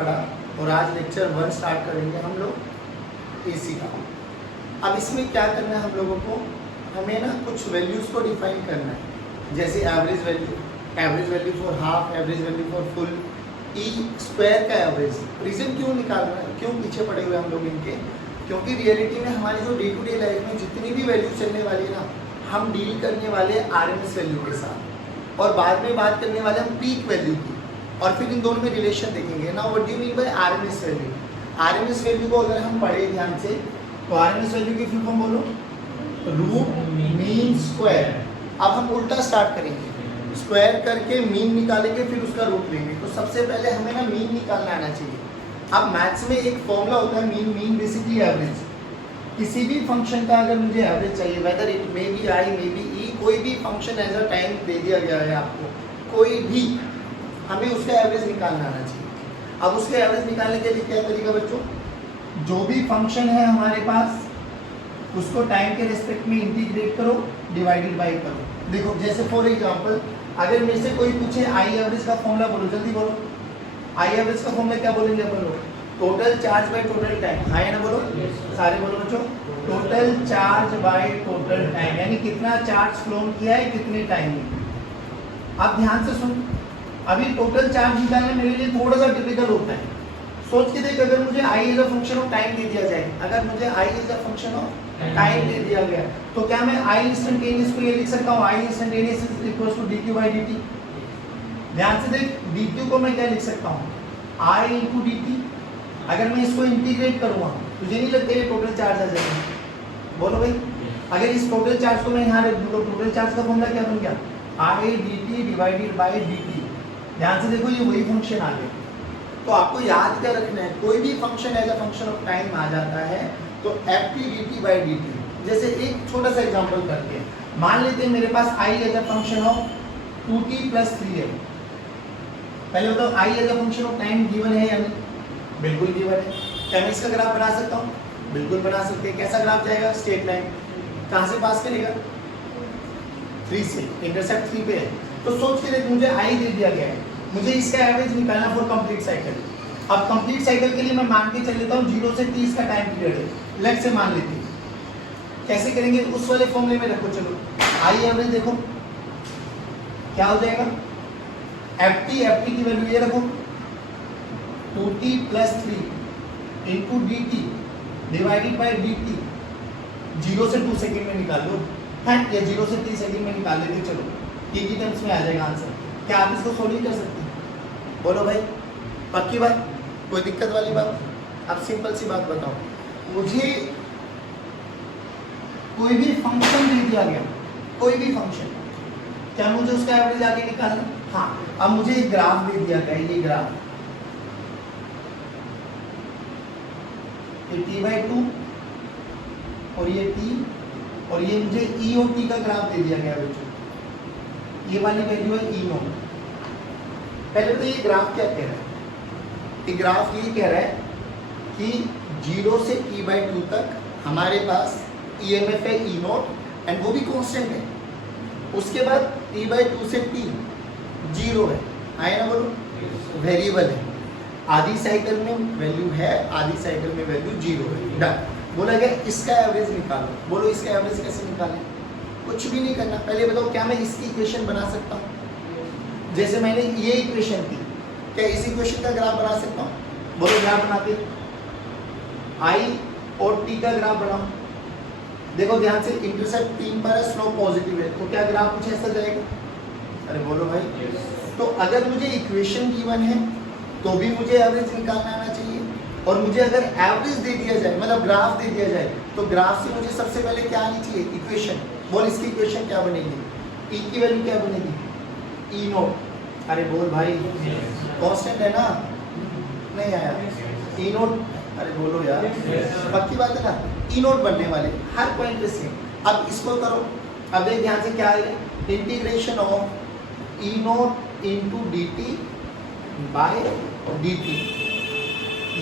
पढ़ा और आज लेक्चर 1 स्टार्ट करेंगे हम लोग एसी का। अब इसमें क्या करना है हम लोगों को, हमें ना कुछ वैल्यूज़ को डिफाइन करना है, जैसे average value for half, average value for full, E square का एवरेज। रीज़न क्यों निकालना है, क्यों पीछे पड़े हुए हम लोग इनके, क्योंकि रियलिटी में हमारी जो डे टू डे लाइफ में जितनी भी वैल्यू चलने वाली है ना, हम डील करने वाले हैं आरएमएस वैल्यू के साथ, और बाद में बात करने वाले हम पीक वैल्यू की, और फिर इन दोनों में रिलेशन देखेंगे ना। What do you mean by RMS value? RMS value को अगर हम पढ़े ध्यान से तो आरएमएस वैल्यू की फुल फॉर्म बोलो, रूट मीन स्क्वायर। अब हम उल्टा स्टार्ट करेंगे, स्क्वायर करके मीन निकालेंगे, फिर उसका रूट लेंगे। तो सबसे पहले हमें ना मीन निकालना आना चाहिए। अब मैथ्स में एक फॉर्मूला होता है मीन बेसिकली एवरेज। किसी भी फंक्शन का अगर मुझे एवरेज चाहिए, whether it may be I may be E, कोई भी फंक्शन एज अ टाइम दे दिया गया है आपको, कोई भी, हमें उसका एवरेज निकालना आना चाहिए। अब उसके एवरेज निकालने के लिए क्या तरीका बच्चों, जो भी फंक्शन है हमारे पास उसको टाइम के रेस्पेक्ट में इंटीग्रेट करो, डिवाइडेड बाय करो। देखो जैसे फॉर एग्जांपल अगर मेरे से कोई पूछे आई एवरेज का फॉर्मूला बोलो, जल्दी बोलो। आई एवरेज का फॉर्मूला क्या बोलेंगे अपन लोग? Total charge by total time. हाँ या ना बोलो, सारे बोलो बच्चों। Total charge by total time, यानी कितना चार्ज फ्लो किया है कितने टाइम में। आप ध्यान से सुन, अभी टोटल चार्ज निकालना मेरे लिए थोड़ा सा डिफिकल्ट होता है। सोच के देख, अगर मुझे I is a function of time दे दिया जाए, अगर मुझे I is a function of time दे दिया गया, तो क्या मैं आई इंस्टेंटेनियस को ये लिख सकता हूँ, I instantaneous is equal to dq by dt। ध्यान से देख, dq को मैं क्या लिख सकता हूँ, i इंटू dt। अगर मैं इसको इंटीग्रेट करूँगा, तुझे नहीं लगता ये टोटल चार्ज आ जाएगा? बोलो भाई, अगर इस टोटल चार्ज को मैं यहाँ रख दूँ तो टोटल चार्ज का फॉर्मूला क्या बन गया, i dt divided by dt। ध्यान से देखो, ये वही फंक्शन आ गया। तो आपको याद क्या रखना है, कोई भी function as a function of time आ जाता है तो F T D T by D T. जैसे एक छोटा सा एग्जांपल करते हैं, मान लेते हैं मेरे पास I as a function of 2t plus 3 है। पहले बताओ, I as a function of time given है या नहीं? बिल्कुल गिवन है। क्या मैं इसका ग्राफ बना सकता हूँ? बिल्कुल बना सकते हैं। कैसा ग्राफ जाएगा? Straight line. कहाँ से पास करेगा? 3 से, इंटरसेप्ट 3 पे है। तो सोच के देख, मुझे आई दे दिया गया है, मुझे इसका एवरेज निकालना फॉर कंप्लीट साइकिल। अब कंप्लीट साइकिल के लिए मैं मान के चल लेता हूँ 0 से 30 का टाइम पीरियड है, लेट से मान लेते हैं। कैसे करेंगे? उस वाले फॉर्मूले में रखो। चलो आई एवरेज देखो क्या हो जाएगा, एफ टी की वैल्यू ये रखो, 2t plus 3 into D T divided by D T. 0 से 2 सेकेंड में निकाल लो, है या 0 से 3 सेकेंड में निकाल लेते, चलो टी की टर्म्स में आ जाएगा आंसर। क्या आप इसको सोल्व नहीं कर सकते? बोलो भाई, पक्की बात, कोई दिक्कत वाली बात? अब सिंपल सी बात बताओ, मुझे कोई भी फंक्शन दे दिया गया, कोई भी फंक्शन, क्या मुझे उसका एवरेज आगे निकालना? हाँ। अब मुझे एक ग्राफ दे दिया गया, ये ग्राफ, ये t/2 और ये t, और ये मुझे e और t का ग्राफ दे दिया गया बच्चों। ये वाली वैल्यू है e नॉट। पहले तो ये ग्राफ क्या कह रहा है? ये ग्राफ ये कह रहा है कि 0 से t/2 तक हमारे पास EMF है E नॉट, एंड वो भी कांस्टेंट है। उसके बाद t/2 से t 0 है, आए ना बोलो, वेरिएबल है। आधी साइकिल में वैल्यू है, आधी साइकिल में वैल्यू 0 है। डन। बोला गया इसका एवरेज निकालो। बोलो इसका एवरेज कैसे निकालें? कुछ भी नहीं करना। पहले बताओ, क्या मैं इसकी इक्वेशन बना सकता हूँ? जैसे मैंने ये इक्वेशन थी, क्या इस इक्वेशन का ग्राफ बना सकता हूँ? बोलो ग्राफ बनाते, आई और टी का ग्राफ बनाओ। देखो ध्यान से, इंटरसेप्ट 3 पर है, स्लोप पॉजिटिव है, तो क्या ग्राफ कुछ ऐसा जाएगा? अरे बोलो भाई। तो अगर मुझे इक्वेशन गिवन है तो भी मुझे एवरेज निकालना आना चाहिए, और मुझे अगर एवरेज दे दिया जाए, मतलब ग्राफ दे दिया जाए, तो ग्राफ से मुझे सबसे पहले क्या आनी चाहिए? इक्वेशन। बोल इसकी इक्वेशन क्या बनेगी? ई की वैल्यू क्या बनेगी? ई नोट। अरे बोल भाई, कांस्टेंट है ना? नहीं आया ई नोट? अरे बोलो यार, पक्की बात है ना? ई नोट बनने वाले हर पॉइंट पे सेम। अब इसको करो, अब देख ध्यान से क्या आएगा, integration of E naught into D T by D T.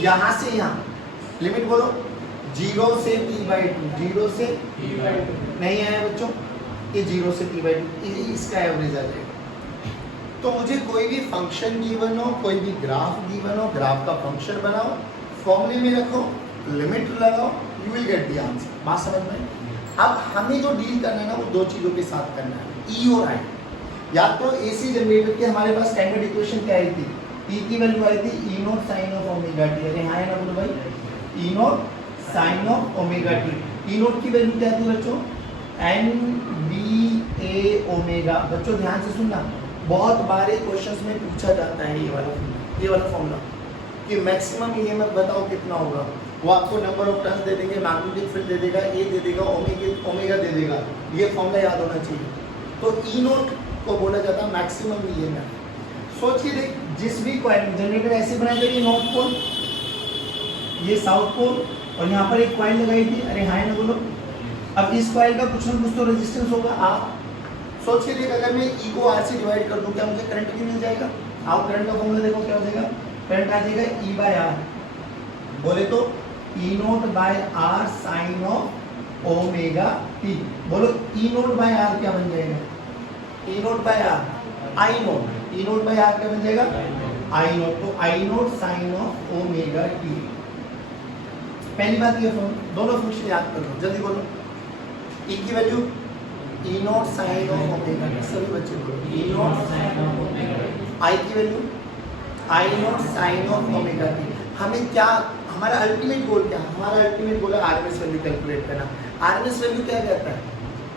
यहाँ से यहाँ लिमिट बोलो, 0 से t/2, 0 से नहीं आया बच्चों, ये 0 से t/2, इसका एवरेज आ जाएगा। तो मुझे कोई भी फंक्शन गिवन हो, कोई भी ग्राफ गिवन हो, ग्राफ का फंक्शन बनाओ, फॉर्मूले में रखो, लिमिट लगाओ, you will get the answer. बात समझ में? अब हमें जो डील करना है ना वो दो चीज़ों के साथ करना है, ई और आई। या तो एसी जनरेटर की हमारे पास स्टैंडर्ड इक्वेशन क्या आई थी, ई की वैल्यू आई थी E naught sine of omega T. अरे हाँ है ना बोलो भाई, E naught sine of omega T. E naught की वैल्यू क्या थी बच्चों, एन बी ए ओमेगा। बच्चों ध्यान से सुनना, बहुत बार क्वेश्चंस में पूछा जाता है ये वाला फॉर्मूला कि मैक्सिमम ईएमएफ बताओ कितना होगा। वो आपको नंबर ऑफ टर्न्स दे देंगे, मैग्नेटिक फील्ड दे देगा, ए दे देगा, ओमेगा दे देगा। ये फॉर्मूला याद होना चाहिए। तो ई नोट को बोला जाता है मैक्सिमम ईएमएफ। सोच के देख, जिस भी कॉइल जनरेटर ऐसे बनाया था, ये नॉर्थ पोल, ये साउथ पोल, और यहाँ पर एक कॉइल लगाई थी। अरे हाँ ना बोलो। अब इस कॉइल का कुछ ना कुछ तो रेजिस्टेंस होगा। आप सोच के देख, अगर मैं ई को आर से डिवाइड कर दूं, क्या मुझे करंट भी मिल जाएगा? आओ करंट का फॉर्मूला देखो क्या हो जाएगा, करंट आ जाएगा ई बाय आर। बोले तो E naught by R sine of omega T. बोलो ई नोट बाय आर क्या बन जाएगा, E naught by R I naught. E naught by R क्या बन जाएगा, आई नोट। तो I naught sine of omega T. पहली बात ये दोनों फंक्शन याद कर लो, जल्दी बोलो। ई की value E naught sine of omega T, सभी बच्चे बोलो E naught sine of omega T. I की value I naught sine of omega T. हमें क्या, हमारा अल्टीमेट गोल क्या है? हमारा अल्टीमेट गोल है आरएमएस वैल्यू कैलकुलेट करना। आरएमएस वैल्यू क्या कहता है,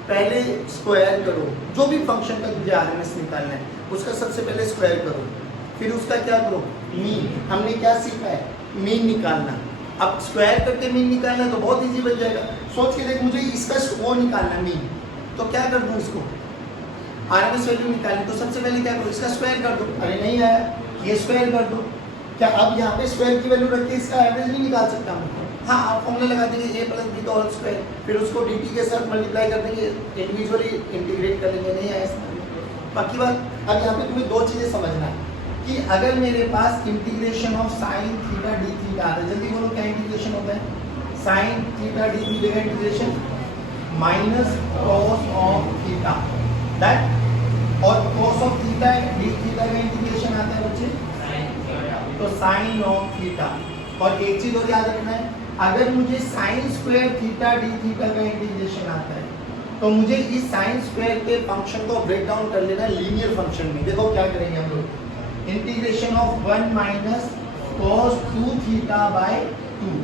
पहले स्क्वायर करो, जो भी फंक्शन का तुझे आरएमएस निकालना है उसका सबसे पहले स्क्वायर करो, फिर उसका क्या करो, मीन। हमने क्या सीखा है, मीन निकालना। अब स्क्वायर करके मीन निकालना तो बहुत इजी बन जाएगा। सोच के देख, मुझे इसका वो निकालना मीन, तो क्या कर दूँ, इसको आरएमएस वैल्यू निकालनी, तो सबसे पहले क्या करो, इसका स्क्वायर कर दो। अरे नहीं आया, ये स्क्वायर कर दो। क्या अब यहाँ पे स्क्वायर की वैल्यू रख के इसका एवरेज नहीं निकाल सकता मैं? हाँ, आप फॉर्मूला लगा देंगे ए प्लस बी का होल स्क्वायर, फिर उसको डी टी के साथ मल्टीप्लाई कर देंगे, इंडिविजुअली इंटीग्रेट कर लेंगे। नहीं आया इसमें बाकी बात। अब यहाँ पे तुम्हें दो चीज़ें समझना है कि अगर मेरे पास integration of sine theta D theta आता है, जल्दी बोलो क्या इंटीग्रेशन होता है, साइन थीटा डी थीटा का integration minus cos of theta that, और cos of theta D theta का इंटीग्रेशन आता है बच्चे तो साइन ऑफ थीटा। और एक चीज और याद रखना है, अगर मुझे sine square theta D theta का इंटीग्रेशन आता है तो मुझे इस साइन स्क्वायर के फंक्शन को ब्रेक डाउन कर लेना है लीनियर फंक्शन में। देखो क्या करेंगे हम लोग, integration of 1 minus cos 2 theta by 2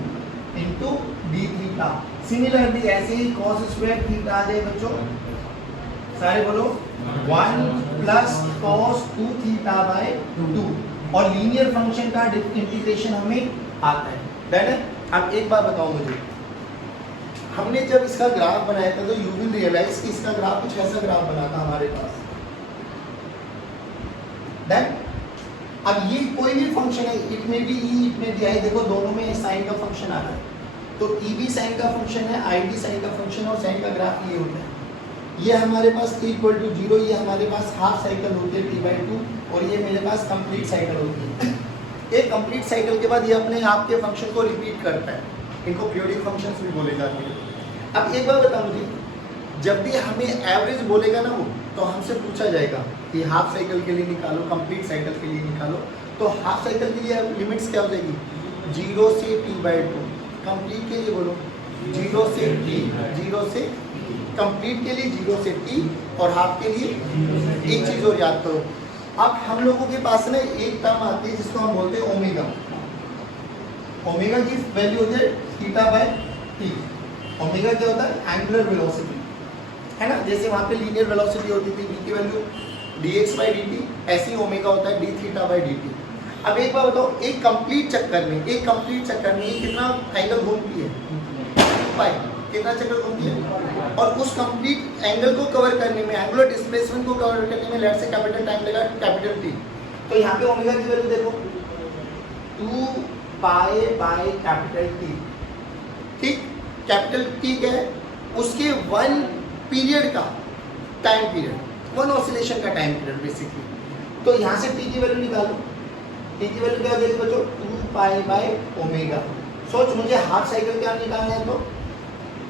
into D theta. Similarly ऐसे ही cos स्क्वायर थीटा आ जाए बच्चों, सारे बोलो 1 प्लस cos 2 थीटा बाय 2, और लीनियर फंक्शन का इंटीग्रेशन हमें आता है। दैट है। अब एक बात बताओ मुझे, हमने जब इसका ग्राफ बनाया था तो यू विल रियलाइज कि इसका ग्राफ कुछ ऐसा ग्राफ बना था हमारे पास। दैट अब ये कोई भी फंक्शन है, इट में भी ई इट में भी आई, देखो दोनों में साइन का फंक्शन आ रहा है, तो ई भी साइन का फंक्शन है, आई भी साइन का फंक्शन है, और साइन का ग्राफ ये होता है। ये हमारे पास t इक्वल टू 0, ये हमारे पास हाफ साइकिल होती है t/2, और ये मेरे पास कंप्लीट साइकिल होती है। एक कंप्लीट साइकिल के बाद ये अपने आप के फंक्शन को रिपीट करता है, इनको पीरियोडिक फंक्शंस भी बोले जाते हैं। अब एक बार बता मुझे, जब भी हमें एवरेज बोलेगा ना वो, तो हमसे पूछा जाएगा कि हाफ साइकिल के लिए निकालो, कंप्लीट साइकिल के लिए निकालो। तो हाफ साइकिल के लिए लिमिट्स क्या हो जाएगी, 0 से t/2। कंप्लीट के लिए बोलो 0 से t, 0 से कंप्लीट के लिए 0 से t, और हाफ के लिए एक चीज़ और याद करो। अब हम लोगों के पास ना एक टर्म आती है जिसको हम बोलते हैं ओमेगा। ओमेगा की वैल्यू होती है थीटा बाय टी। ओमेगा क्या होता है, एंगुलर वेलोसिटी, है ना। जैसे वहाँ पे लीनियर वेलोसिटी होती थी, v की वैल्यू dx/dt, ऐसे ही ओमेगा होता है dθ/dt। अब एक बार बताओ, एक कंप्लीट चक्कर में ये कितना एंगल घूमती है, पाई कितना चक्कर घूमती है, और उस कंप्लीट एंगल को कवर करने में, एंगुलर डिस्प्लेसमेंट को कवर करने में लेट से कैपिटल टाइम लगा, कैपिटल टी। तो यहाँ पे ओमेगा की वैल्यू देखो 2 पाई बाय कैपिटल टी। ठीक, कैपिटल टी क्या है, उसके 1 पीरियड का टाइम पीरियड, 1 ऑसिलेशन का टाइम पीरियड बेसिकली। तो यहाँ से टी की वैल्यू निकालो, टी की वैल्यू क्या हो जाएगी बच्चों, 2 पाई बाय ओमेगा। सोच, मुझे हाफ साइकिल क्या निकालना है, तो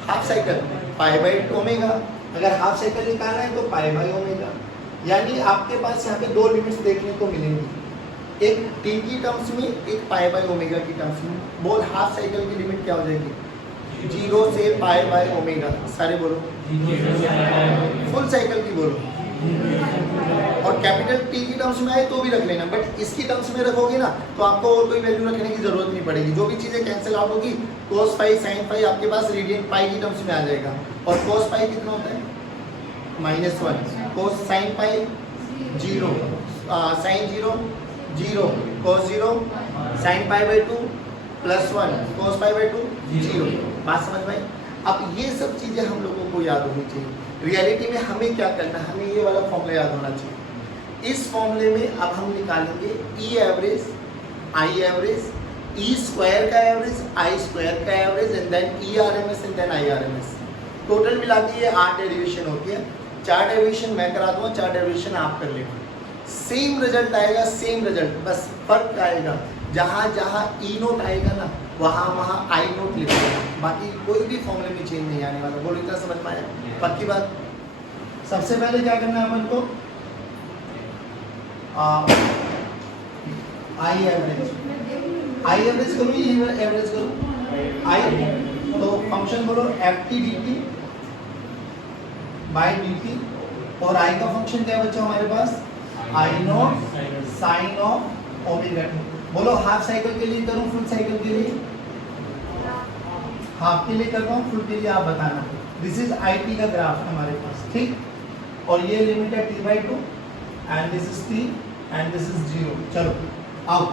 half cycle pi by omega, अगर हाफ साइकिल निकालना है तो पाई बाय ओमेगा। यानी आपके पास यहाँ पे दो लिमिट्स देखने को मिलेंगी, एक टी की टर्म्स में, एक पाई बाय ओमेगा की टर्म्स में। बोल हाफ साइकिल की लिमिट क्या हो जाएगी? 0 से पाई बाय ओमेगा। सारे बोलो। फुल साइकिल की बोलो। और कैपिटल टी की टर्म्स में आए तो भी रख लेना, बट इसकी टर्म्स में रखोगे ना तो आपको और कोई वैल्यू रखने की जरूरत नहीं पड़ेगी। जो भी चीजें कैंसिल आउट होगी, cos पाई sin पाई आपके पास रेडियन पाई की टर्म्स में आ जाएगा। और cos पाई कितना होता है? -1। cos sin pi 0, sin 0 0, cos 0 sin pi by 2 +1, cos pi by 2 0। बात समझ में आई? अब ये सब चीजें हम लोगों को याद होनी चाहिए। रियलिटी में हमें क्या करना है, हमें ये वाला फॉर्मूला याद होना चाहिए। इस फॉर्मूले में अब हम निकालेंगे E average, I average, E square का एवरेज, आई स्क्वायर का average, and then E R M S and then I R M S. Total मिला के ये 8 डेरिवेशन होती है। 4 डेरिवेशन मैं करा दूंगा, 4 डेरिवेशन आप कर लेना। सेम रिजल्ट आएगा, सेम रिजल्ट, बस फर्क आएगा जहाँ जहाँ ई नोट आएगा ना वहाँ वहाँ आई नोट लिख देना, बाकी कोई भी फॉर्मूले में चेंज नहीं आने वाला। बोलो इतना समझ में आया? पक्की बात। सबसे पहले क्या करना है अपन को? आई एवरेज, आई एवरेज करो, ये एवरेज करो। आई तो फंक्शन बोलो F T D T by D T, और आई का फंक्शन क्या बचा हमारे पास? I naught sine of omega T. बोलो हाफ साइकिल के लिए करूं, फुल साइकिल के लिए? हाफ के लिए कर रहा हूँ, फुल के लिए आप बताना। दिस इज आई टी का ग्राफ हमारे पास, ठीक। और ये लिमिट है t/2 and this is t and this is 0। चलो आओ,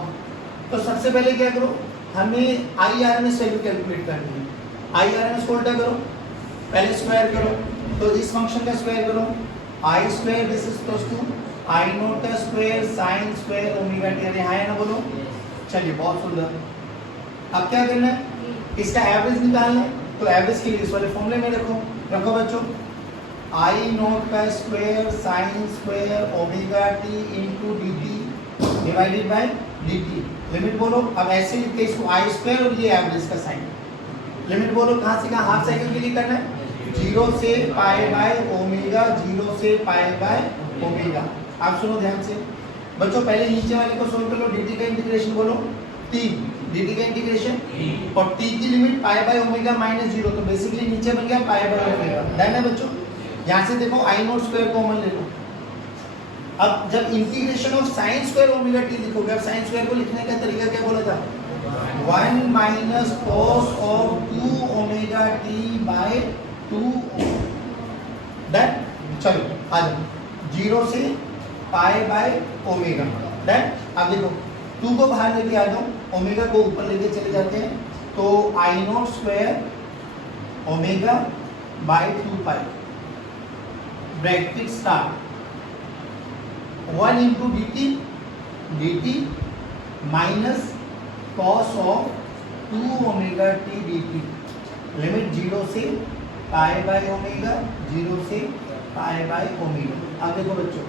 तो सबसे पहले क्या करो, हमें I R M S value calculate करनी है। आई आर एम एस को उल्टा करो, पहले स्क्वायर करो, तो इस फंक्शन का स्क्वायर करो, I square this is equals to I naught का square sine square omega T. अरे हाँ है ना, बोलो। चलिए बहुत सुंदर। अब क्या करना है? इसका एवरेज निकालना है, तो एवरेज के लिए इस वाले फॉर्मूले में रखो बच्चों, आई नोट का square sine square omega T into D T divided bye D T. Limit बोलो। अब ऐसे लिखते इसको आई स्क्वायर और ये एवरेज का साइन। लिमिट बोलो कहाँ से कहाँ? हाफ साइकिल के लिए करना है, 0 से पाई बाय ओमेगा, 0 से पाई बाय ओमेगा। आप सुनो ध्यान से बच्चों, पहले नीचे वाले को सोल्व कर लो। dt का इंटीग्रेशन बोलो t, dt का इंटीग्रेशन, और t की लिमिट पाई बाय ओमेगा -0, तो बेसिकली नीचे बन गया पाई बाय ओमेगा। डन है बच्चों? यहाँ से देखो आई नोट स्क्वायर कॉमन ले लो। अब जब integration of sign square omega T लिखोगे, अब साइन स्क्वायर को लिखने का तरीका क्या बोला था? 1 minus cos of 2 omega T by 2। Done? चलो आ जाओ, 0 से पाई बाय ओमेगा। डन? अब देखो 2 को बाहर लेके आ जाओ, ओमेगा को ऊपर लेके चले जाते हैं, तो I naught square omega by 2 pi, bracket start, 1 into D T minus cos of 2 omega T D T. Limit 0 से पाई बाय ओमेगा, 0 से पाई बाय ओमेगा। अब देखो बच्चों,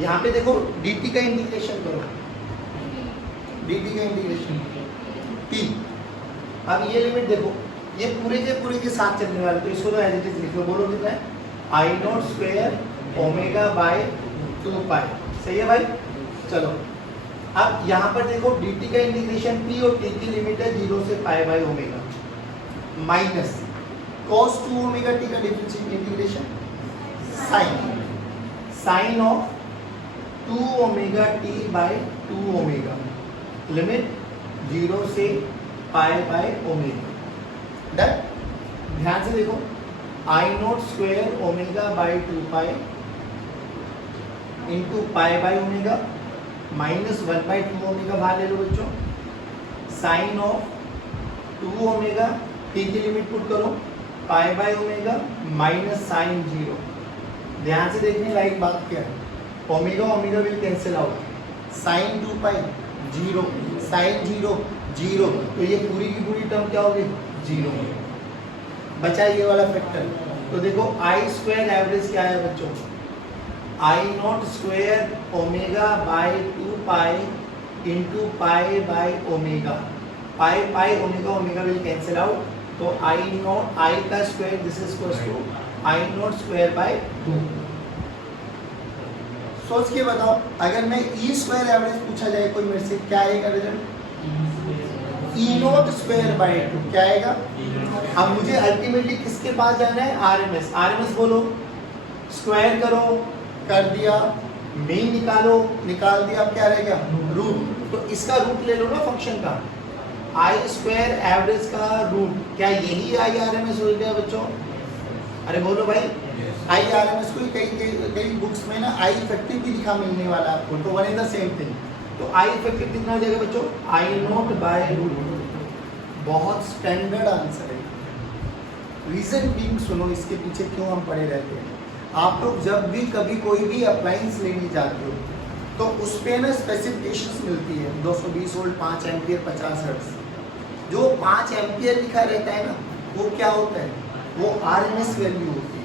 यहाँ पे देखो dt का इंटीग्रेशन करो, dt का इंटीग्रेशन t। अब ये लिमिट देखो, ये पूरे के साथ चलने वाले, तो इसको तो एज इट इज लिख लो। बोलो कितना है? आई नॉट स्क्वायर ओमेगा बाय 2 पाई। सही है भाई? चलो अब यहाँ पर देखो dt का इंटीग्रेशन p और t की लिमिट है 0 से pi by omega, minus cos 2 omega t का differential integration sine of 2 omega T by 2 omega, limit 0 से पाई बाय ओमेगा। डन? ध्यान से देखो, I naught square omega by 2 pi into pi by omega minus 1/2 omega बाहर ले लो बच्चों, sine of 2 omega T की लिमिट पुट करो, पाई बाय ओमेगा माइनस साइन 0। ध्यान से देखने लायक बात क्या है, omega omega will cancel out, sine 2 pi 0, sine 0 0, तो ये पूरी की पूरी टर्म क्या होगी? 0। बचा ये वाला फैक्टर। तो देखो आई स्क्वायर एवरेज क्या है बच्चों? I naught square omega by 2 pi into pi by omega, pi pi omega omega will cancel out, तो आई नॉट, आई का square this is equals to I naught square by 2। सोच के बताओ, अगर मैं ई स्क्वायर एवरेज पूछा जाए कोई मेरे से, क्या आएगा result? E naught square by 2 क्या आएगा? अब मुझे अल्टीमेटली किसके पास जाना है? आरएमएस। आरएमएस बोलो, स्क्वायर करो, कर दिया, मीन निकालो, निकाल दिया, अब क्या रह गया? रूट। तो इसका रूट ले लो ना फंक्शन का, आई स्क्वायर एवरेज का रूट, क्या यही आई आरएमएस हो गया बच्चों? अरे बोलो भाई, आई आरएमएस को कई बुक्स में ना आई इफेक्टिव भी लिखा मिलने वाला आपको, तो one is the same thing. तो आई इफेक्टिव कितना हो जाएगा बच्चों? I not by root. बहुत स्टैंडर्ड आंसर है। रीजन बीइंग, सुनो इसके पीछे क्यों हम पड़े रहते हैं। आप लोग जब भी कभी कोई भी अप्लायंस लेने जाते हो तो उस पे ना स्पेसिफिकेशंस मिलती है, 220 वोल्ट, 5 एम्पियर, 50 हर्ट्ज। जो 5 एम्पियर लिखा रहता है ना, वो क्या होता है? वो आरएमएस वैल्यू होती है।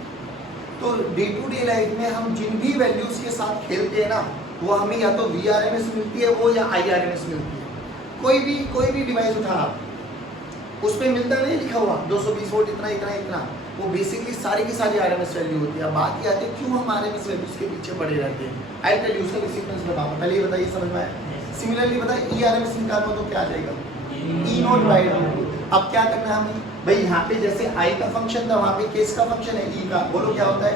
तो डे टू डे लाइफ में हम जिन भी वैल्यूज के साथ खेलते हैं ना, वो हमें या तो वीआरएमएस मिलती है वो, या आईआरएमएस मिलती है। कोई भी डिवाइस उठा, उस पर मिलता नहीं लिखा हुआ 220 वोल्ट इतना इतना इतना, वो बेसिकली सारी की सारी आरएमएस वैल्यू होती है। अब बात ये आती है क्यों हम आरएमएस वैल्यूज के पीछे पड़े रहते हैं। आई टेल यू, उसका सीक्वेंस बताओ, पहले ये बताइए, समझ में आया? सिमिलरली बताइए, ई आरएमएस निकालो तो क्या आ जाएगा? ई नॉट बाय रूट। अब क्या करना है हमें भाई, यहाँ पे जैसे आई का फंक्शन था, वहाँ पे किस का फंक्शन है? ई का। बोलो क्या होता है?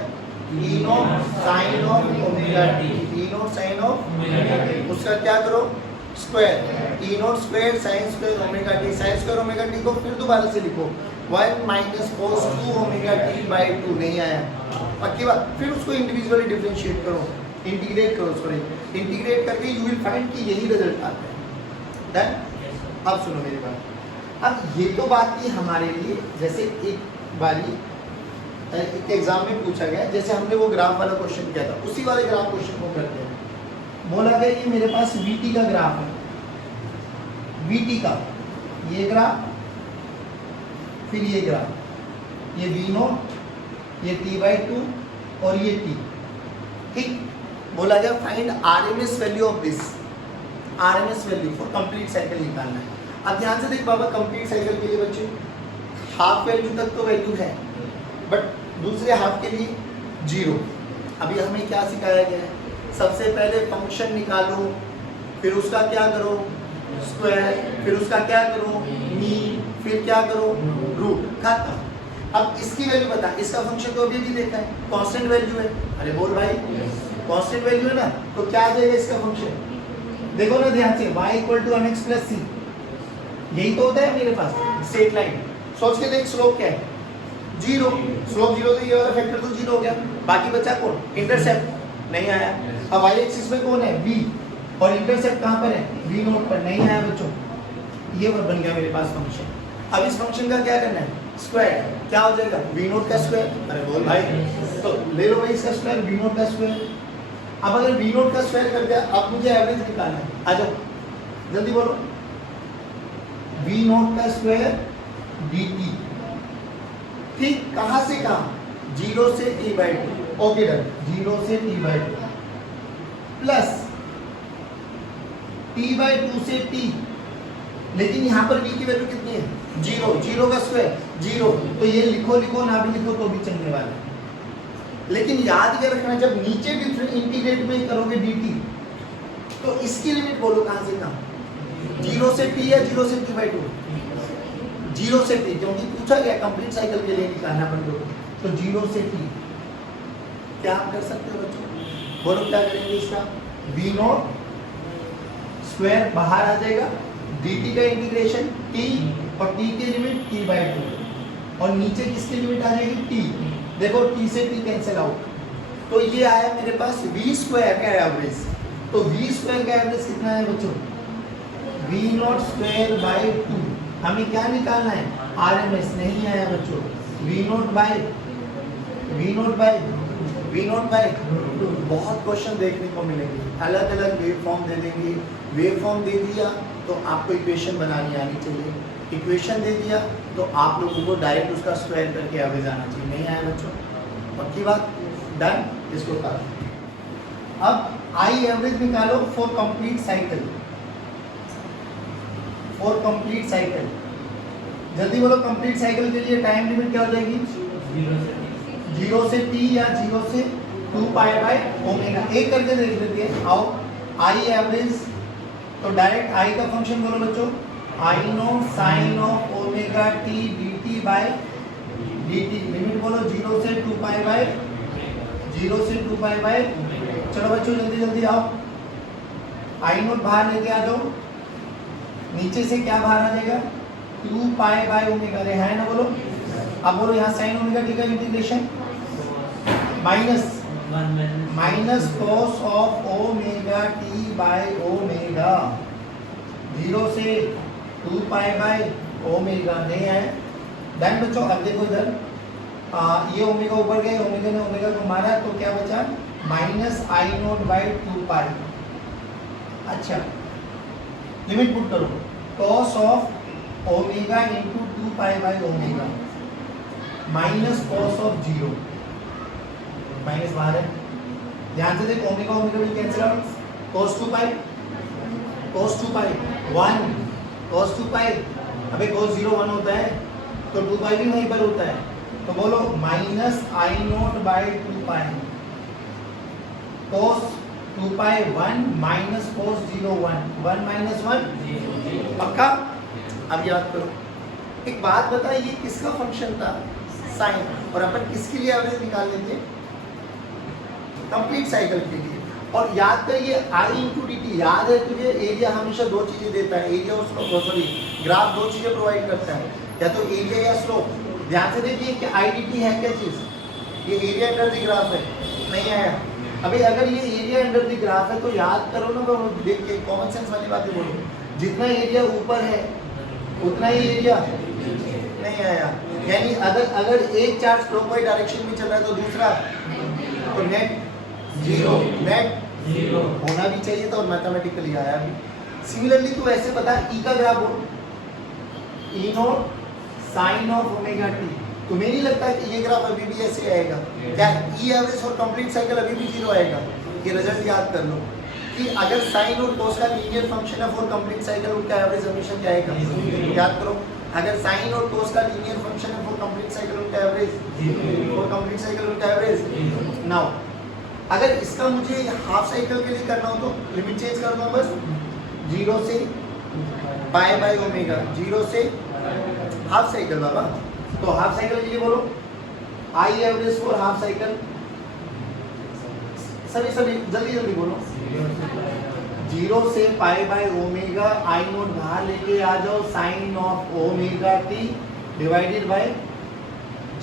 E naught sine of omega T. E naught sine of omega T, उसका क्या करो? Square. E naught square sine square omega T. Sine square omega T को फिर दोबारा से लिखो, 1 minus cos 2 omega T by 2। नहीं आया, पक्की बात। फिर उसको इंडिविजुअली डिफरेंशिएट करो, इंटीग्रेट करो, सॉरी इंटीग्रेट करके यू विल फाइंड कि यही रिजल्ट आता है। डन? अब सुनो मेरी बात। अब ये तो बात थी हमारे लिए, जैसे एक बारी एक एग्जाम में पूछा गया, जैसे हमने वो ग्राफ वाला क्वेश्चन किया था, उसी वाले ग्राफ क्वेश्चन को करते हैं। बोला गया कि मेरे पास वीटी का ग्राफ है, वीटी का ये ग्राफ, फिर ये ग्राफ, ये वी नॉट, ये टी बाई 2 और ये टी। ठीक, बोला गया find RMS value of this, RMS value for complete cycle निकालना है। अब ध्यान से देख बाबा, कंप्लीट साइकिल के लिए बच्चे हाफ वैल्यू तक तो वैल्यू है, बट दूसरे हाफ के लिए 0। अभी हमें क्या सिखाया गया है? सबसे पहले फंक्शन निकालो, फिर उसका क्या करो? स्क्वायर, फिर उसका क्या करो? मीन, फिर क्या करो? रूट। खत्म। अब इसकी वैल्यू बता, इसका फंक्शन तो अभी भी देखा है, कांस्टेंट वैल्यू है। अरे बोल भाई, कांस्टेंट वैल्यू है ना, तो क्या आ जाएगा इसका फंक्शन? देखो ना ध्यान से, y = mx + c, यही तो होता है मेरे पास स्ट्रेट लाइन। सोच के देख, स्लोप क्या है? 0। स्लोप 0 तो ये वाला फैक्टर तो 0 हो गया। बाकी बचा कौन? इंटरसेप्ट। नहीं आया। अब y एक्सिस में कौन है? v, और इंटरसेप्ट कहाँ पर है? v नोट पर। नहीं आया बच्चों, ये बन गया मेरे पास फंक्शन। अब इस फंक्शन का क्या करना है? स्क्वायर। क्या हो जाएगा? v नोट का स्क्वायर। अरे बोल भाई, तो ले लो भाई इसका स्क्वायर, v नोट का स्क्वायर। अब अगर v नोट का स्क्वायर कर दिया, अब मुझे एवरेज निकालना है। आ जाओ जल्दी बोलो, v नोट का स्क्वायर dt। ठीक, कहां से कहां? 0 से t/2। ओके डन, 0 से t/2 प्लस t/2 से t। लेकिन यहाँ पर v की वैल्यू कितनी है? 0। 0 का स्क्वायर 0, तो ये लिखो ना भी लिखो तो भी चलने वाला है। लेकिन याद क्या रखना, जब नीचे डिफरेंट इंटीग्रेट में करोगे dt, तो इसकी लिमिट बोलो कहां से कहां? 0 से t या 0 से t/2? 0 से t, क्योंकि पूछा गया कंप्लीट साइकिल के लिए निकालना अपन को, तो 0 से t। क्या आप कर सकते हो बच्चों? बोलो क्या करेंगे इसका? v नॉट स्क्वायर बाहर आ जाएगा, dt का इंटीग्रेशन t, और t की लिमिट t/2, और नीचे किसकी लिमिट आ जाएगी? t। देखो t से t कैंसिल आउट, तो ये आया मेरे पास v स्क्वायर का एवरेज। तो v स्क्वायर का एवरेज कितना है बच्चों? v not square by 2। हमें क्या निकालना है? आरएमएस। नहीं आया बच्चों, v नॉट बाय 2। बहुत क्वेश्चन देखने को मिलेंगे, अलग अलग वेव फॉर्म दे देंगे। वेव फॉर्म दे दिया तो आपको इक्वेशन बनानी आनी चाहिए, इक्वेशन दे दिया तो आप लोगों को डायरेक्ट उसका स्क्वायर करके एवरेज आना चाहिए। नहीं आया बच्चों, पक्की बात? डन, इसको कर। अब आई एवरेज निकालो for complete cycle, for complete cycle. जल्दी बोलो, कंप्लीट साइकिल के लिए टाइम लिमिट क्या हो जाएगी? 0 से t या 0 से 2 पाई बाय ओमेगा। एक करके देख लेते हैं, आओ। आई एवरेज, तो डायरेक्ट आई का फंक्शन बोलो बच्चों, I naught sine of omega T dt by dt। Limit बोलो 0 से 2 पाई बाय 0 से 2 पाई बाय। चलो बच्चों जल्दी जल्दी आओ, आई नॉट बाहर लेके आ जाओ, नीचे से क्या बाहर आ जाएगा, 2 पाई बाय ओमेगा। अरे है ना, बोलो। अब बोलो यहाँ साइन ओमेगा टी का integration minus cos of omega T by omega, 0 से 2 पाई बाय ओमेगा। नहीं है देन बच्चों, अब देखो इधर, ये ओमेगा ऊपर गए, ओमेगा ने ओमेगा को मारा, तो क्या बचा, माइनस आई नोट बाय 2 पाई। अच्छा, लिमिट पुट करो, cos of omega into 2 pi by omega minus cos of 0, minus बाहर है, ध्यान से देख, omega omega will cancel out, cos 2 pi 1 cos 2 पाई, अबे cos 0 1 होता है, तो 2 पाई भी वहीं पर होता है, तो बोलो minus I note by 2 pi, cos 2 pi 1 minus cos 0 1 minus 1, पक्का। अब याद करो, एक बात बताइए, ये किसका फंक्शन था, साइन, और अपन किसके लिए एवरेज निकाल लेंगे, कंप्लीट साइकिल के लिए। और याद करिए आई इंटू डी टी, याद है तुझे, एरिया हमेशा दो चीजें देता है, एरिया और स्लोप, सॉरी ग्राफ दो चीजें प्रोवाइड करता है, या तो एरिया या स्लोप। ध्यान से देखिए कि आई डी टी है क्या चीज, ये एरिया अंडर द ग्राफ है, नहीं आया अभी। अगर ये एरिया अंडर द ग्राफ है तो याद करो ना, देख के कॉमन सेंस वाली बातें बोलो, जितना एरिया ऊपर है उतना ही एरिया नहीं आया। यानी अगर एक चार्ज क्लॉकवाइज डायरेक्शन में चल रहा है तो दूसरा, तो नेट जीरो, नेट जीरो होना भी चाहिए था, और मैथमेटिकली आया भी। सिमिलरली तू ऐसे बता, ई का ग्राफ बोल, E naught sine of omega T, तुम्हें नहीं लगता है कि ये ग्राफ अभी भी ऐसे आएगा क्या, ई एवरेज और कंप्लीट साइकिल अभी भी 0 आएगा। ये रिजल्ट याद कर लो कि अगर साइन और कोस का लीनियर फंक्शन है फॉर कंप्लीट साइकिल, उनका एवरेज हमेशा क्या आएगा, याद करो। अगर साइन और कोस का लीनियर फंक्शन है फॉर कंप्लीट साइकिल, उनका एवरेज, फॉर कंप्लीट साइकिल उनका एवरेज। नाउ अगर इसका मुझे हाफ साइकिल के लिए करना हो तो लिमिट चेंज कर दो बस, 0 से पाई बाय ओमेगा, 0 से हाफ साइकिल बाबा। तो हाफ साइकिल के लिए बोलो I average for half cycle, सभी जल्दी जल्दी बोलो, 0 से pi by omega, I naught बाहर लेके आ जाओ, sine of omega T divided by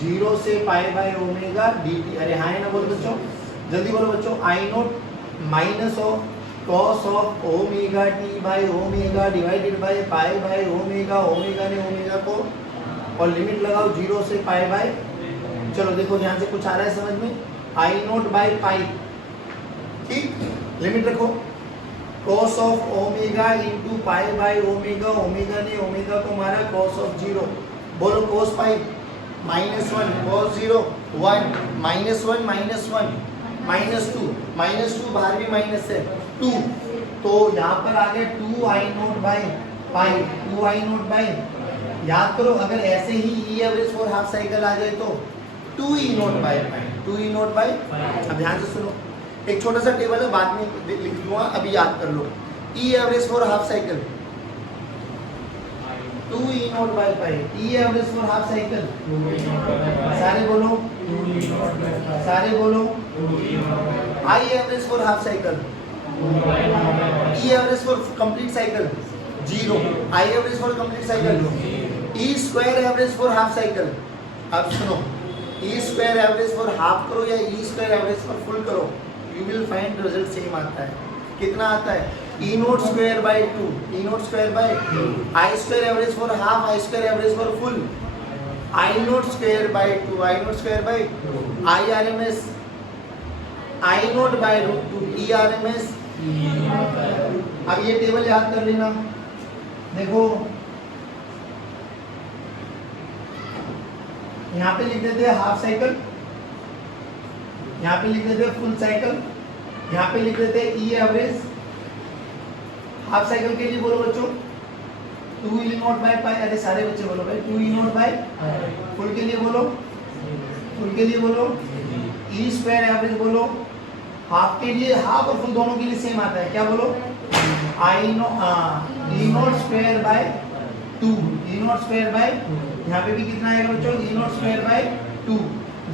0 से pi by omega D T. अरे हाँ ना, बोलो बच्चों जल्दी बोलो बच्चों, I naught minus of cos of omega T by omega divided by pi by omega, omega ने ओमेगा को, और लिमिट लगाओ 0 से पाई बाय। चलो देखो ध्यान से, कुछ आ रहा है समझ में, आई नोट बाय पाई, ठीक, लिमिट रखो, cos of omega into pi by omega, omega ने ओमेगा को मारा, cos ऑफ 0, बोलो cos पाई -1, cos 0 1, -1 -2 बाहर भी माइनस है 2, तो यहाँ पर आ गया 2 I naught by pi, 2 I naught by, याद करो अगर ऐसे ही E average for half cycle आ जाए तो 2 E naught by pi, 2 E naught by. अब ध्यान से सुनो, एक छोटा सा टेबल है, बाद में लिख दूंगा, अभी याद कर लो। E average for half cycle 2 E naught by pi, E average for half cycle, सारे बोलो, सारे बोलो, I average for half cycle, E average for complete cycle 0, I average for complete cycle, E square average for half cycle. अब सुनो, E square average for half करो या E square average for full करो, you will find result same आता है। कितना आता है, E naught square by 2, E naught square by I square average for half, I square average for full, I naught square by 2, I naught square by I R M S, I naught by root 2 E R M S. अब ये table याद कर लेना, देखो यहाँ पे लिख देते हैं हाफ साइकिल, यहाँ पे लिख देते हैं फुल साइकिल, यहाँ पे लिख देते हैं ई एवरेज। हाफ साइकिल के लिए बोलो बच्चों 2 ई नोट बाय पाई, अरे सारे बच्चे बोलो भाई 2 ई नोट बाय, फुल के लिए बोलो, फुल के लिए बोलो ई स्क्वायर एवरेज बोलो, हाफ के लिए हाफ और फुल दोनों के लिए सेम आता है, क्या बोलो, E naught square by 2, E naught square by, यहाँ पे भी कितना आएगा बच्चों, ई नॉट स्क्वायर बाय 2,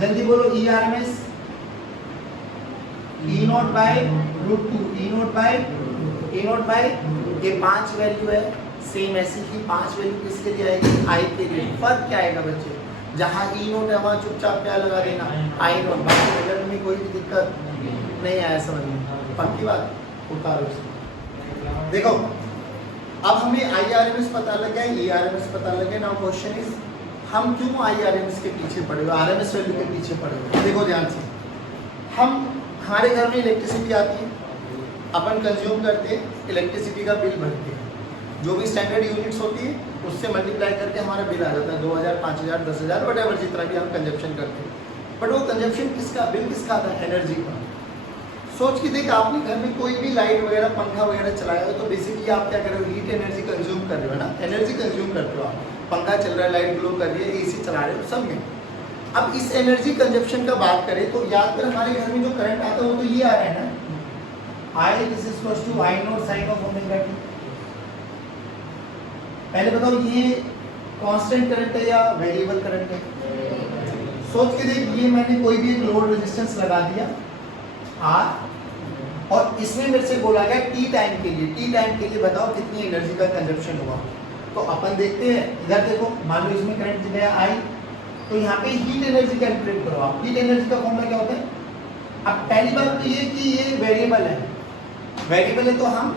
जल्दी बोलो E R M S, E naught by root 2, E naught by, ये 5 वैल्यू है, सेम ऐसी ही 5 वैल्यू किसके लिए आएगी, आई के लिए। फर्क क्या आएगा बच्चे, जहाँ ई नोट है वहाँ चुपचाप क्या लगा देना, आई नोट, बाकी रिजल्ट में कोई भी दिक्कत नहीं आया समझ में, पक्की बात, उतारो इसे। देखो अब हमें आई आर एम एस पता लग गया, ई आर एम एस पता लग गया, नाउ क्वेश्चन इज हम क्यों आई आर एम एस के पीछे पड़े हुए, आर एम एस वैल्यू के पीछे पड़े हुए। देखो ध्यान से, हम हमारे घर में इलेक्ट्रिसिटी आती है, अपन कंज्यूम करते हैं, इलेक्ट्रिसिटी का बिल भरते हैं, जो भी स्टैंडर्ड यूनिट्स होती है उससे मल्टीप्लाई करके हमारा बिल आ जाता है 2000, 5000, 10,000 वटेवर जितना भी हम कंजप्शन करते हैं। बट वो कंजप्शन किसका, बिल किसका आता है, एनर्जी का। सोच के देख, आपने घर में कोई भी लाइट वगैरह पंखा वगैरह चलाया हो तो बेसिकली आप क्या कर रहे हो, हीट एनर्जी कंज्यूम कर रहे हो ना, एनर्जी कंज्यूम करते हो आप, पंखा चल रहा है, लाइट ग्लो कर रही है, एसी चला रहे हो, सब में। अब इस एनर्जी कंजप्शन का बात करें तो याद कर हमारे घर में जो करंट आता है वो तो ये आ रहा है ना, I this is equals to I naught sine of omega t। पहले बताओ ये कांस्टेंट करंट है या वेरिएबल करंट है, सोच के देख, ये मैंने कोई भी एक लोड रेजिस्टेंस लगा दिया R, और इसमें मेरे से बोला गया टी टाइम के लिए बताओ कितनी एनर्जी का कंजप्शन हुआ। तो अपन देखते हैं, इधर देखो, मान लो इसमें करंट गया I, तो यहाँ पे हीट एनर्जी कैलकुलेट करो आप। हीट एनर्जी का फॉर्मूला क्या होता है, अब पहली बात तो ये कि ये वेरिएबल है तो हम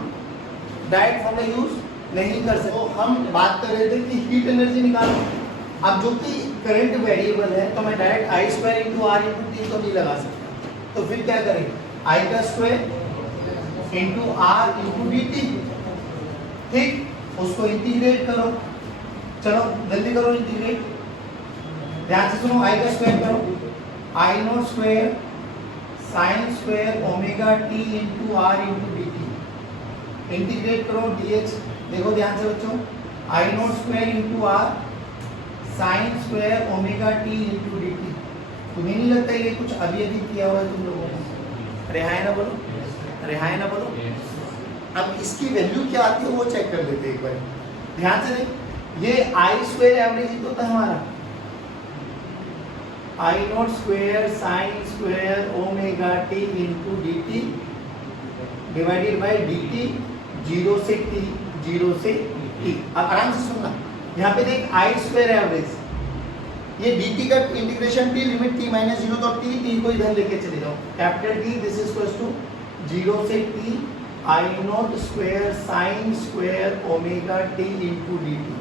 डायरेक्ट फॉर्मूला यूज नहीं कर सकते। तो हम बात कर रहे थे कि हीट एनर्जी निकालो, अब जो कि करंट वेरिएबल है तो मैं direct I square into R into T तो नहीं लगा सकता, तो फिर क्या करें, आई का square into R into D T, ठीक, उसको इंटीग्रेट करो, चलो जल्दी करो इंटीग्रेट, ध्यान से सुनो, आई का स्क्वायर करो, I naught square sine square omega T into R into D T, integrate करो dx, देखो ध्यान से बच्चों, I naught square into R sine square omega T into D T. तुम्हें नहीं लगता ये कुछ अभी किया हुआ है तुम लोगों ने, रिहाई ना बोलो, अब इसकी वैल्यू क्या आती है वो चेक कर लेते हैं एक बार, ध्यान से देख, ये आई स्क्वायर एवरेज ही तो था हमारा, I naught square sine square omega T into D T divided by D T, 0 से t। अब आराम से सुनना, यहाँ पे देख आई स्क्वायर एवरेज, ये डी टी का integration T limit t minus 0, तो t को इधर लेके चले जाओ, capital T this is equals to 0 से t I naught square sine square omega T into D T.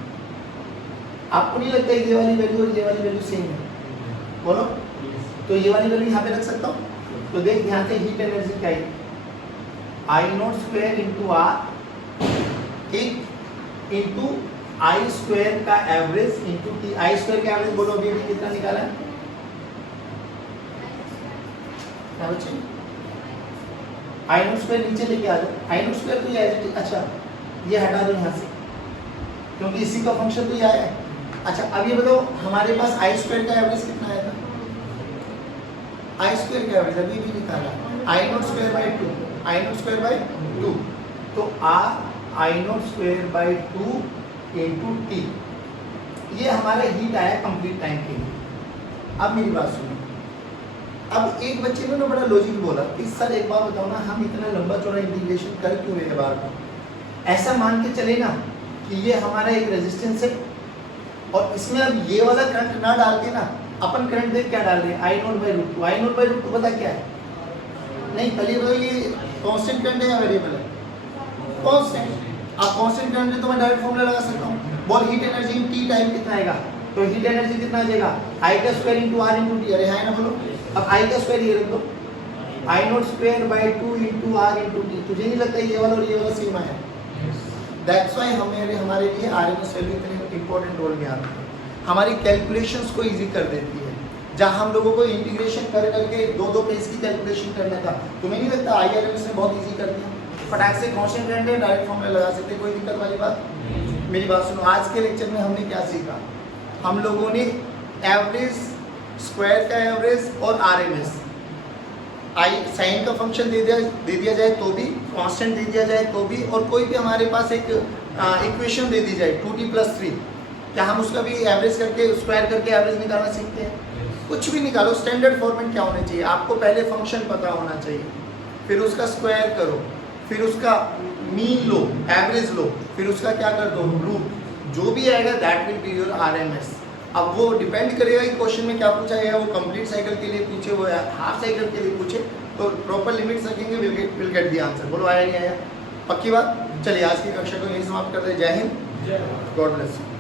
आपको नहीं लगता ये वाली वैल्यू और ये वाली वैल्यू सेम है, बोलो, तो ये वाली वैल्यू यहाँ पे रख सकता हूँ, तो देख ध्यान से, हीट एनर्जी क्या है, आई नॉट स्क्वायर इंटू आर, ठीक, इंटू आई स्क्वायर का एवरेज इंटू टी, आई स्क्वायर का एवरेज बोलो अभी कितना निकाला है, क्या बच्चे, आई नॉट स्क्वायर नीचे लेके आ जाओ, आई नॉट स्क्वायर तो ये, अच्छा ये हटा दो यहाँ से क्योंकि इसी का फंक्शन तो ये आया है। अच्छा अब ये बताओ, हमारे पास आई स्क्वायर का एवरेज कितना आया था, आई स्क्वायर का एवरेज अभी भी निकाला, I naught square by 2, I naught square by 2, तो R I naught square by 2 into T, ये हमारा हीट आया कंप्लीट टाइम के लिए। अब मेरी बात सुनो, अब एक बच्चे ने ना बड़ा लॉजिक बोला कि सर एक बार बताओ ना, हम इतना लंबा चौड़ा इंटीग्रेशन कर क्यों रहे बार बार, ऐसा मान के चले ना कि ये हमारा एक रेजिस्टेंस है और इसमें अब ये वाला करंट ना डाल के ना अपन करंट देख क्या डाल रहे हैं, I naught by root 2, I naught by root 2 पता क्या है, नहीं पहले तो ये कांस्टेंट करंट है या वेरिएबल है, कांस्टेंट। आप कांस्टेंट करंट है तो मैं डायरेक्ट फॉर्मूला लगा सकता हूँ, बोल heat energy in T time कितना आएगा, तो हीट एनर्जी कितना आ जाएगा, आई का square into R into T, अरे है ना बोलो, अब आई का स्क्वायर ये रख दो, I naught square by 2 into R into T, तुझे नहीं लगता ये वाला और ये वाला सेम आया, दैट्स व्हाई हमारे लिए आरएमएस वैल्यू इतनी इंपॉर्टेंट रोल में आती है, हमारी कैलकुलेशंस को इजी कर देती है, जहाँ हम लोगों को इंटीग्रेशन कर करके दो पेज की कैलकुलेशन करना था, तुम्हें नहीं लगता आईआरएमएस ने बहुत इजी कर दिया, फटाक से कांस्टेंट करंट है डायरेक्ट फॉर्मूला लगा सकते, कोई दिक्कत वाली बात। मेरी बात सुनो, आज के लेक्चर में हमने क्या सीखा, हम लोगों ने एवरेज, स्क्वायर का एवरेज और आरएमएस आई साइन का फंक्शन दे दिया जाए तो भी, कांस्टेंट दे दिया जाए तो भी, और कोई भी हमारे पास एक इक्वेशन दे दी जाए 2t+3, क्या हम उसका भी एवरेज करके स्क्वायर करके एवरेज निकालना सीखते हैं? कुछ भी निकालो, स्टैंडर्ड फॉर्मेट क्या होना चाहिए? आपको पहले फंक्शन पता होना चाहिए, फिर उसका स्क्वायर करो, फिर उसका मीन लो, एवरेज लो, फिर उसका क्या कर दो, रूट, जो भी आएगा that will be your RMS। अब वो डिपेंड करेगा कि क्वेश्चन में क्या पूछा गया, वो कंप्लीट साइकिल के लिए पूछे, वो हाफ साइकिल के लिए पूछे, तो प्रॉपर लिमिट्स रखेंगे, विल गेट द आंसर। बोलो आया नहीं आया? पक्की बात? चलिए आज की कक्षा को यही समाप्त करते हैं। जय हिंद, गॉड ब्लेस यू।